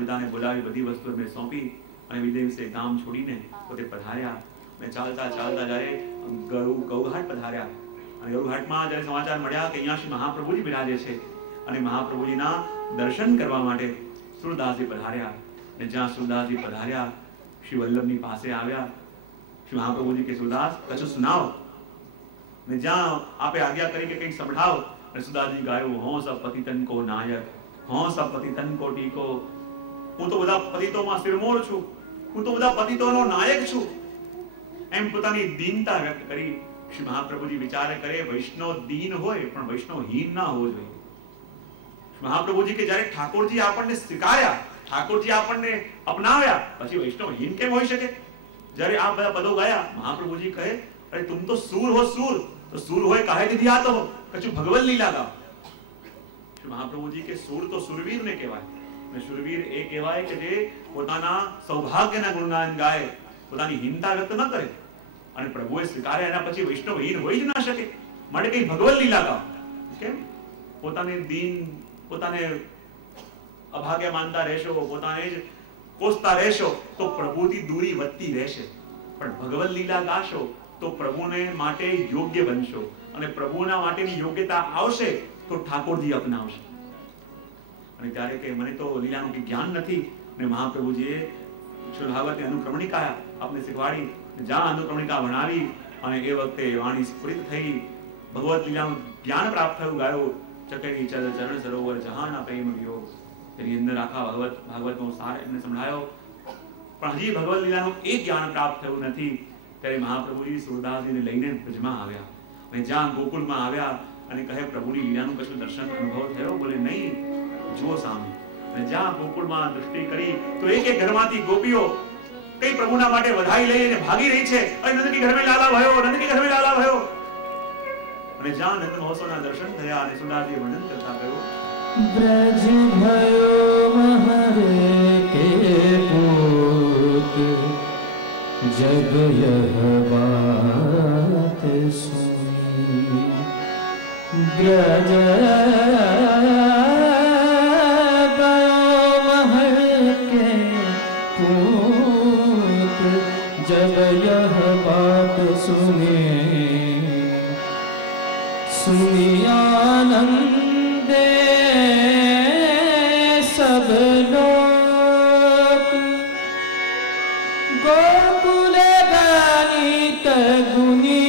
પિતાને બોલાવી બધી વસ્તુ મેં સોંપી અને બીજે દિવસે ગામ છોડીને પોતે પધાર્યા. મેં ચાલતા ચાલતા જ્યારે ગૌઘાટ પધાર્યા અને ગૌઘાટમાં જ્યારે સમાચાર મળ્યા કે અહીંયા શ્રી મહાપ્રભુજી બિરાજે છે અને મહાપ્રભુજીના દર્શન કરવા માટે સુરદાસજી પધાર્યા. અને જ્યાં સુરદાસજી પધાર્યા, શ્રી વલ્લભની પાસે આવ્યા. શ્રી મહાપ્રભુજી કે સુરદાસ કશું સુનાવો, ને જ્યાં આપે આજ્ઞા કરી કે કંઈક સંભળાવો. અને સુરદાસજી ગાયું, હો સબ પતિતન કો નાયક, હો સબ પતિતન को टीको. હું તો બધા પતિતોમાં શિરમોર છું, હું તો બધા પતિતોનો નાયક છું. એમ પોતાની દીનતા વ્યક્ત કરી. શ્રી મહાપ્રભુજી વિચાર કરે વૈષ્ણવ દીન હોય પણ વૈષ્ણવ હીન ના હોવો જોઈએ. મહાપ્રભુજી કે જ્યારે ઠાકોરજી આપણને સ્વીકાર્યા, ઠાકોરજી આપણને અપનાવ્યા, પછી વૈષ્ણવ હીન કેમ હોઈ શકે? જ્યારે આ બધા પદો ગાયા, મહાપ્રભુજી કહે, અરે તુમ તો सूर हो सूर, तो सूर હોય કાહે દીધી આ તો કछु ભગવત લીલા ગાઓ. મહાપ્રભુજી કે सूर तो सुरवीर ने કહેવાય, અને સુરવીર એ કહેવાય કે જે પોતાના સૌભાગ્યના ગુણગાન ગાય, પોતાની હીનતા વ્યક્ત ન કરે. અને પ્રભુએ સ્વીકાર્યા એના પછી વૈષ્ણવ હીન હોઈ જ ના શકે. માટે કઈ ભગવત લીલા ગાઓ. કેમ? પોતાને દીન, પોતાને અભાગ્ય માનતા રહેશો, પોતાને જ કોસતા રહેશો તો પ્રભુથી દૂરી વધતી રહેશે. પણ ભગવત લીલા ગાશો તો પ્રભુને માટે યોગ્ય બનશો, અને પ્રભુના માટેની યોગ્યતા આવશે તો ઠાકોરજી અપનાવશે. અને ત્યારે કે મને તો લીલાનું કઈ જ્ઞાન નથી. અને મહાપ્રભુજીએ શ્રીમદ્ ભાગવતની અનુક્રમણિકા આપને શીખવાડી, જ્યાં અનુક્રમણિકા ભણાવી અને એ વખતે વાણી સ્ફુરિત થઈ, ભગવત લીલાનું જ્ઞાન પ્રાપ્ત થયું. ગાયો ચકડી ચલ ચરણ સરોવર જહાના પ્રેમ વિયોગ. તેની અંદર આખા ભાગવતનો સાર એમને સંભળાયો. પણ હજી ભગવત લીલાનું એક જ્ઞાન પ્રાપ્ત થયું નથી. ત્યારે મહાપ્રભુજી સુરદાસજીને લઈને બ્રજમાં આવ્યા. અને જ્યાં ગોકુળમાં આવ્યા અને કહે પ્રભુની લીલાનું કશું દર્શન અનુભવ થયો? બોલે નહીં, જુઓ સામે. અને જ્યાં ગોકુળમાં દૃષ્ટિ કરી તો એક એક ઘરમાંથી ગોપીઓ કઈ પ્રભુના માટે વધાઈ લઈને ભાગી રહી છે. અરે નંદકી ઘર મેં લાલા ભયો, નંદકી ઘર મેં લાલા ભયો. અને જ્યાં નંદ મહોત્સવના દર્શન થયા અને સુરદાસજી વર્ણન કરતા કહ્યું, ब्रज भयो महरे के पूत, जब यह बात सुनी. ब्रज भयो महर के पूत, जब यह बात सुनी. सुनी आनंद सब लोग, गोकुल गानित गुनी.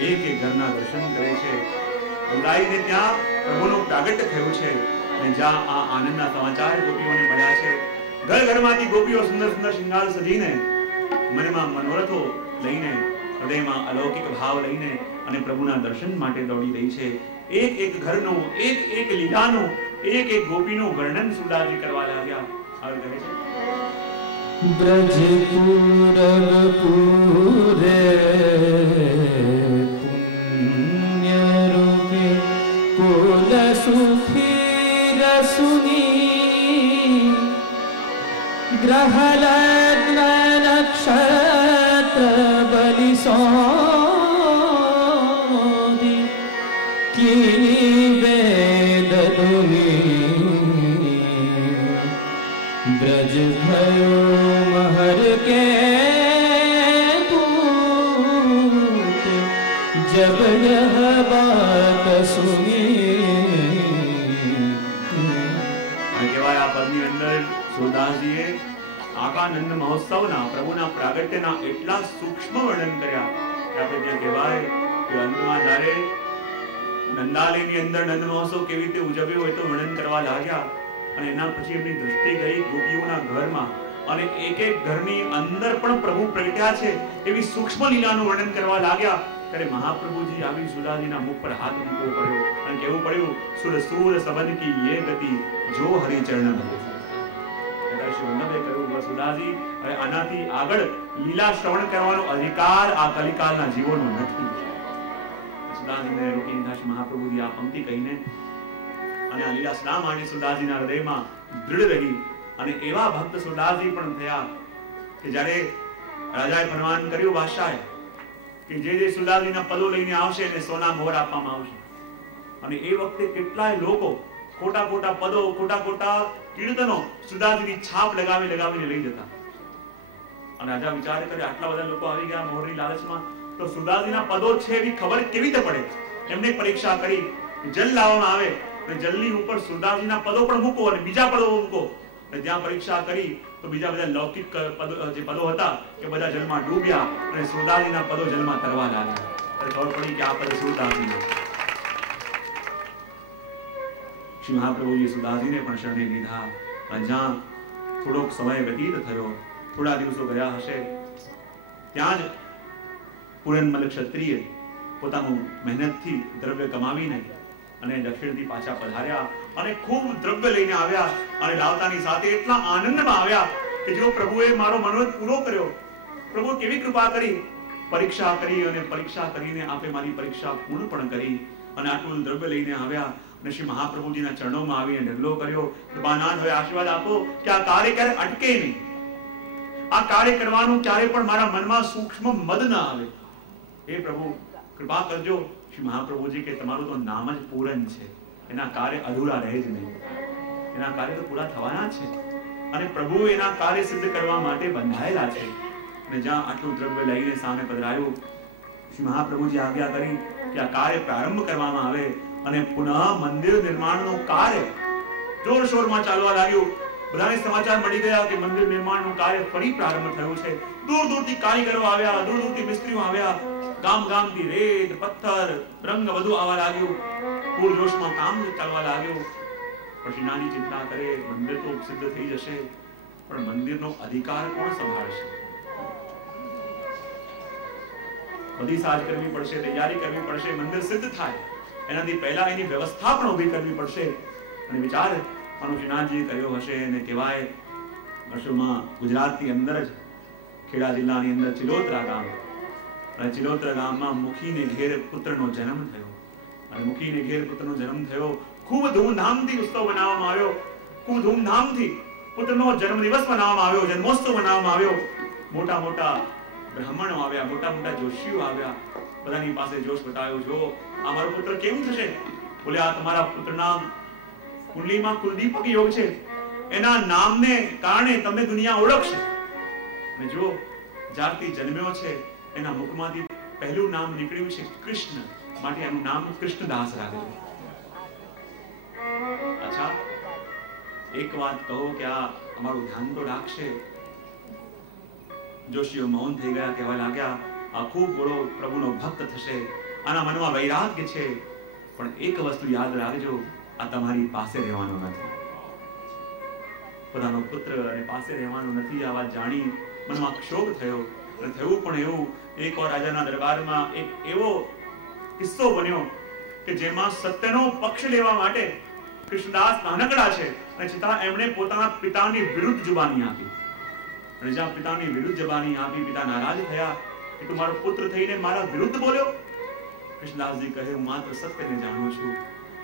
એક એક ઘરના દર્શન કરે છે. ઉદાઈને ત્યાં પ્રભુનું પ્રાગટ્ય થયું છે. અને જ્યાં આ આનંદના સમાચાર ગોપીઓને મળ્યા છે, ઘર ઘરમાંથી ગોપીઓ સુંદર સુંદર શૃંગાર સજીને, મનમાં મનોરથો લઈને, હૃદયમાં અલૌકિક ભાવ લઈને અને પ્રભુના દર્શન માટે દોડી રહી છે. એક એક ઘરનું, એક એક લીલાનું, એક એક ગોપીનું વર્ણન સુરદાસજી કરવા લાગ્યા. હવે કહે છે, ब्रज पूरब पूरे पुण्य रूपी कुल सुखी रसुनी. ग्रह लग्न नक्षत्र बलि सोदी, कीनी वेद दुनी. ब्रज भयो महर के पूत, जब यह बात सुनी. કહેવાય આ પદની અંદર સુરદાસજીએ આકાનંદ મહોત્સવના, પ્રભુના પ્રાગટ્યના એટલા સૂક્ષ્મ વર્ણન કર્યા કે આપણે ત્યાં કહેવાય કે અંતમાં જ્યારે નંદાલયની અંદર નંદ મહોત્સવ કેવી રીતે ઉજવ્યો હોય તો વર્ણન કરવા લાગ્યા. અને એના પછી એમની દૃષ્ટિ ગઈ ગોપીઓના ઘરમાં, અને એક એક ઘરની અંદર પણ પ્રભુ પ્રગટ્યા છે એવી સૂક્ષ્મ લીલાનું વર્ણન કરવા લાગ્યા. ત્યારે મહાપ્રભુજી આવી સુરદાસજીના મુખ પર હાથ મૂકવો પડ્યો અને કહેવું પડ્યું, સુર સૂર સબન કી યે ગતિ, જો હરિચરણ ભજે. શ્રી વલ્લભે કહ્યું, સુરદાસજી હવે આનાથી આગળ લીલા શ્રવણ કરવાનો અધિકાર આ કલિકાલના જીવોનો નથી. સુરદાસજીને રોકી શ્રી મહાપ્રભુજી આ પંક્તિ કહીને અને આ લીલા સ્નામ આની સુરદાસજીના હૃદયમાં દૃઢ રહી. અને એવા ભક્ત સુરદાસજી પણ થયા કે જ્યારે રાજાએ ફરમાન કર્યું બાદશાહે કે જે સુરદાસજીના પદો લઈને આવશે એને સોના મોહર આપવામાં આવશે. અને એ વખતે કેટલાય લોકો ખોટા ખોટા પદો, ખોટા ખોટા કીર્તનો સુદાજીની છાપ લગાવીને લઈ જતા. અને રાજા વિચાર કરે આટલા બધા લોકો આવી ગયા મોહરની લાલચમાં, તો સુદાજીના પદો છે એવી ખબર કેવી રીતે પડે? એમને પરીક્ષા કરી, જલ લાવવામાં આવે અને જલની ઉપર સુદાજીના પદો પણ મૂકો અને બીજા પદો મૂકો. અને ત્યાં પરીક્ષા કરી તો બીજા બધા લૌકિક જે પદો હતા કે બધા જલમાં ડૂબ્યા અને સુદાજીના પદો જલમાં તરવા લાગ્યા. ખબર પડી કે આ પદ સુદાજીના. શ્રી મહાપ્રભુએ સુદાજીને પણ શરણે લીધા. અને જ્યાં થોડોક સમય વ્યતીત થયો, થોડા દિવસો ગયા હશે, ત્યાં જ પુરનમલ ક્ષત્રિય પોતાનું મહેનતથી દ્રવ્ય કમાવીને અને દક્ષિણથી પાછા પધાર્યા અને ખૂબ દ્રવ્ય લઈને આવ્યા. અને લાવતાની સાથે એટલા આનંદમાં આવ્યા કે જો પ્રભુએ મારો મનોરથ પૂરો કર્યો, પ્રભુ કેવી કૃપા કરી, પરીક્ષા કરી અને પરીક્ષા કરીને આપે મારી પરીક્ષા પૂર્ણ પણ કરી અને આટલું દ્રવ્ય લઈને આવ્યા. અને શ્રી મહાપ્રભુજીના ચરણોમાં આવીને ઢગલો કર્યો, કૃપાનાથ હવે આશીર્વાદ આપો કે આ કાર્ય ક્યારે અટકે નહીં, આ કાર્ય કરવાનું ક્યારે પણ મારા મનમાં સૂક્ષ્મ મદ ન આવે. હે પ્રભુ કૃપા કરજો. શ્રી મહાપ્રભુજી કે તમારું તો નામ જ પૂરન છે, એના કાર્ય અધૂરા રહે જ નહીં, એના કાર્ય તો પૂરા થવાના છે અને પ્રભુ એના કાર્ય સિદ્ધ કરવા માટે બંધાયેલા છે. અને જ્યાં આટલું દ્રવ્ય લઈને સામે પધરાયું, શ્રી મહાપ્રભુજી આજ્ઞા કરી કે આ કાર્ય પ્રારંભ કરવામાં આવે અને પુનઃ મંદિર નિર્માણનું કાર્ય જોરશોરમાં ચાલવા લાગ્યું. બધાને સમાચાર મળી ગયા કે મંદિર નિર્માણનું કાર્ય ફરી પ્રારંભ થયું છે. દૂર દૂરથી કારીગરો આવ્યા, દૂર દૂરથી મિસ્ત્રીઓ આવ્યા, ગામ ગામથી રેત, પથ્થર, રંગ બધું આવવા લાગ્યું. પૂરજોશમાં કામ ચાલવા લાગ્યું. પછી નાની ચિંતા કરે, મંદિર તો સિદ્ધ થઈ જશે, પણ મંદિરનો અધિકાર કોણ સંભાળશે? બધી સાજ કરવી પડશે, તૈયારી કરવી પડશે, મંદિર સિદ્ધ થાય એનાથી પહેલા એની વ્યવસ્થા પણ ઊભી કરવી પડશે. અને વિચાર મનુષ્યનાથજી કર્યો હશે અને કહેવાય વર્ષોમાં ગુજરાતની અંદર જ ખેડા જિલ્લાની અંદર ચિલોત્રા ગામ, અને ચિલોત્રા ગામમાં મુખીને ઘેર પુત્રનો જન્મ થયો. અને મુખીને ઘેર પુત્રનો જન્મ થયો, ખૂબ ધૂમધામથી ઉત્સવ બનાવવામાં આવ્યો, ખૂબ ધૂમધામથી પુત્રનો જન્મદિવસ બનાવવામાં આવ્યો, જન્મોત્સવ બનાવવામાં આવ્યો. મોટા મોટા બ્રાહ્મણો આવ્યા, મોટા મોટા જોશીઓ આવ્યા, બધાની પાસે જોશ બતાવ્યો, જો આ મારો પુત્ર કેમ થશે? બોલે આ તમારા પુત્રના કુંડલીમાં કુલદીપક યોગ છે, એના નામને કારણે તમને દુનિયા ઓળખશે. અને જો જ્યારથી જન્મ્યો છે એના મુખમાંથી પહેલું નામ નીકળ્યું છે કૃષ્ણ, માટે એનું નામ કૃષ્ણદાસ રાખ્યું. અચ્છા એક વાત કહો કે આ અમારું ધ્યાન તો રાખશે. જોશીઓ મૌન થઈ ગયા, કહેવા લાગ્યા આ ખૂબ બડો પ્રભુનો ભક્ત થશે, આના મનમાં વૈરાગ્ય છે, પણ એક વસ્તુ યાદ રાખજો, આ તમારી પાસે રહેવાનો નથી. પોતાનો પુત્ર અને પાસે રહેવાનો નથી આ વાત જાણી મનમાં ક્ષોભ થયો. અને થયું પણ એવું, એકવાર રાજાના દરબારમાં એક એવો કિસ્સો બન્યો કે જેમાં સત્યનો પક્ષ લેવા માટે કૃષ્ણદાસ નાનકડા છે અને છતાં એમણે પોતાના પિતાની વિરુદ્ધ જુબાની આપી. અને જ્યાં પિતાની વિરુદ્ધ જબાની આપી, પિતા નારાજ થયા કે તું મારો પુત્ર થઈને મારા વિરુદ્ધ બોલ્યો. કૃષ્ણદાસજી કહે હું માત્ર સત્યને જાણું છું.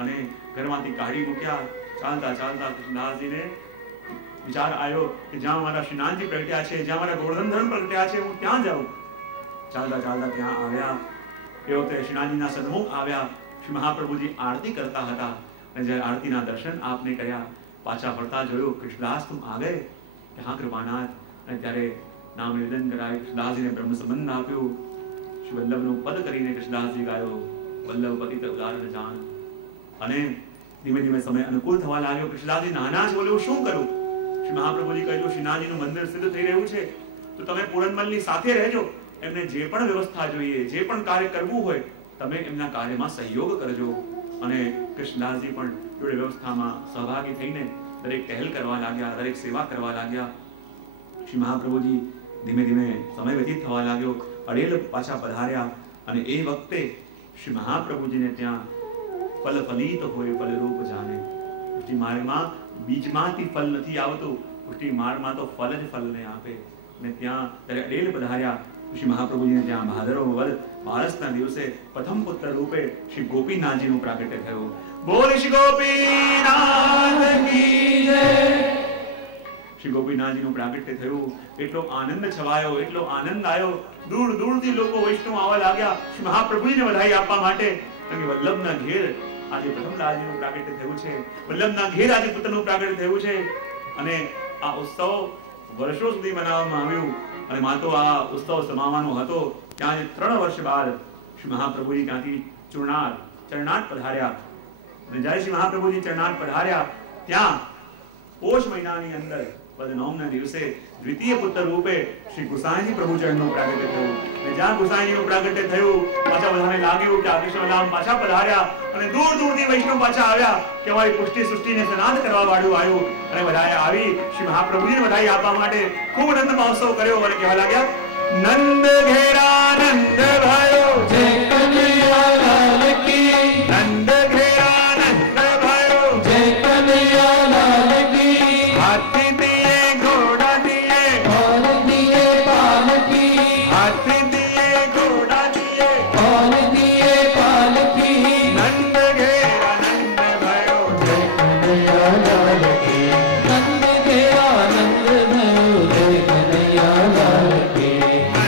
અને ઘરમાંથી કાઢી મૂક્યા. ચાલતા ચાલતા કૃષ્ણદાસજીને વિચાર આવ્યો કે જ્યાં મારા શ્રીનાથજી પ્રગટ્યા છે, જ્યાં મારા ગોવર્ધનધન પ્રગટ્યા છે, હું ત્યાં જાઉં. ચાલતા ચાલતા ત્યાં આવ્યા. એ વખતે શ્રીનાથજીના સન્મુખ આવ્યા. શ્રી મહાપ્રભુજી આરતી કરતા હતા અને જ્યારે આરતીના દર્શન આપને કર્યા, પાછા ફરતા જોયું, કૃષ્ણદાસ તું આ ગયે? કે હા કૃપાનાથ. અને ત્યારે નામ નિવેદન કરાય, કૃષ્ણદાસજીને બ્રહ્મ સંબંધ આપ્યું. શ્રી વલ્લભનું પદ કરીને કૃષ્ણદાસજી ગાયો, વલ્લભ પતિત ઉદાર જાન. અને ધીમે ધીમે સમય અનુકૂળ થવા લાગ્યો. કૃષ્ણદાસજી નાના જ બોલ્યો શું કરું? શ્રી મહાપ્રભુજી કહ્યું શ્રીનાથજીનું મંદિર સિદ્ધ થઈ રહ્યું છે તો તમે પૂરણમલની સાથે રહેજો, એમને જે પણ વ્યવસ્થા જોઈએ, જે પણ કાર્ય કરવું હોય તમે એમના કાર્યમાં સહયોગ કરજો. અને કૃષ્ણદાસજી પણ જોડે વ્યવસ્થામાં સહભાગી થઈને દરેક પહેલ કરવા લાગ્યા, દરેક સેવા કરવા લાગ્યા. શ્રી મહાપ્રભુજી ધીમે ધીમે સમય વ્યતીત થવા લાગ્યો. અડેલ પાછા પધાર્યા અને એ વખતે શ્રી મહાપ્રભુજીને ત્યાં ફલ ફલિત હોય ફલરૂપ જાણે. પુષ્ટિ માર્ગમાં બીજમાંથી ફલ નથી આવતું, પુષ્ટિ માર્ગમાં તો ફલ જ ફલને આપે. અને ત્યાં ત્યારે અડેલ પધાર્યા. શ્રી મહાપ્રભુજીને ત્યાં ભાદરવો વદ બારસના દિવસે પ્રથમ પુત્ર રૂપે શ્રી ગોપીનાથજીનું પ્રાગટ્ય થયું. બોલ શ્રી ગોપીનાથ કી જય. શ્રી ગોપીનાથજીનું પ્રાગટ્ય થયું. એટલો આનંદ છવાયો, એટલો આનંદ આવ્યો. દૂર દૂરથી લોકો વૈષ્ણવ આવવા લાગ્યા શ્રી મહાપ્રભુજીને વધાઈ આપવા માટે. કારણ કે વલ્લભના ઘેર આજે પ્રથમલાલજીનું પ્રાગટ્ય થયું છે, વલ્લભના ઘેર આજે પુત્રનું પ્રાગટ્ય થયું છે અને આ ઉત્સવ વર્ષો સુધી મનાવવામાં આવ્યું અને માતો આ ઉત્સવ સમાવવાનો હતો ત્યાં 3 વર્ષ બાદ શ્રી મહાપ્રભુજી ત્યાંથી ચરણાટ પધાર્યા અને જ્યારે શ્રી મહાપ્રભુજી ચરણાટ પધાર્યા ત્યાં પોષ મહિનાની અંદર પદ 9ના દિવસે દ્વિતીય પુત્ર રૂપે શ્રી ગુસાઈજી પ્રભુ ચરણનું પ્રાગટ્ય થયું અને જ્યાં ગુસાઈજીનું પ્રાગટ્ય થયું પાછા બધાને લાગ્યું કે આ કૃષ્ણલાલ પાછા પધાર્યા અને દૂર દૂરથી વૈષ્ણવ પાછા આવ્યા કે અમારી પુષ્ટિ સૃષ્ટિને સનાત કરવા વાળું આવ્યું અને બધાએ આવી શ્રી મહાપ્રભુજીને વધાઈ આપવા માટે ખૂબ આનંદ મહોત્સવ કર્યો અને કહેવા લાગ્યા નંદ ઘેરા નંદ ભયો જય કનૈયાલાલ કી નંદ ઘેરા નંદ ભયો જય કનૈયાલાલ કી હાથી દિએ ઘોડા દિએ और दिए पाल की हाथी दिए घोड़ा दिए और दिए पाल की नंद घेरा नंद भयो जय कन्हैयालाल की नंद घेरा नंद भयो जय कन्हैयालाल की नंद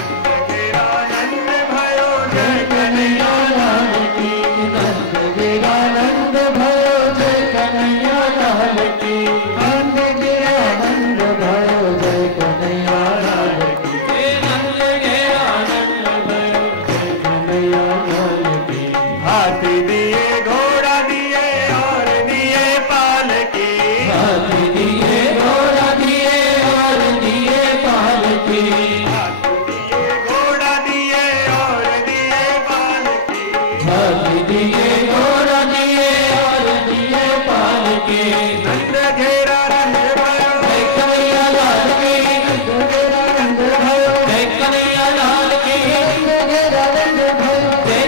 घेरा नंद भयो जय कन्हैयालाल की नंद घेरा नंद भयो जय कन्हैयालाल की नंद घेरा नंद भयो जय कन्हैयालाल की नंद घेरा नंद भयो जय कन्हैयालाल की हाथी दिए घोड़ा दिए और दिए पालकी हाथी दिए घोड़ा दिए और दिए पालकी हाथी दिए घोड़ा दिए और दिए पालकी हाथी दिए घोड़ा दिए और दिए पालकी नंद घेरा नंद भयो जय कन्हैयालाल की नंद घेरा नंद भयो जय कन्हैयालाल की नंद घेरा नंद भयो जय कन्हैयालाल की नंद घेरा नंद भयो जय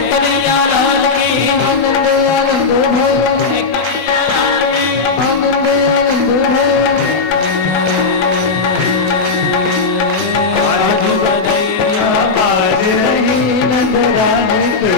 कन्हैयालाल की नंद घेरा नंद भयो आज बधैया बाज रही नंद रानी के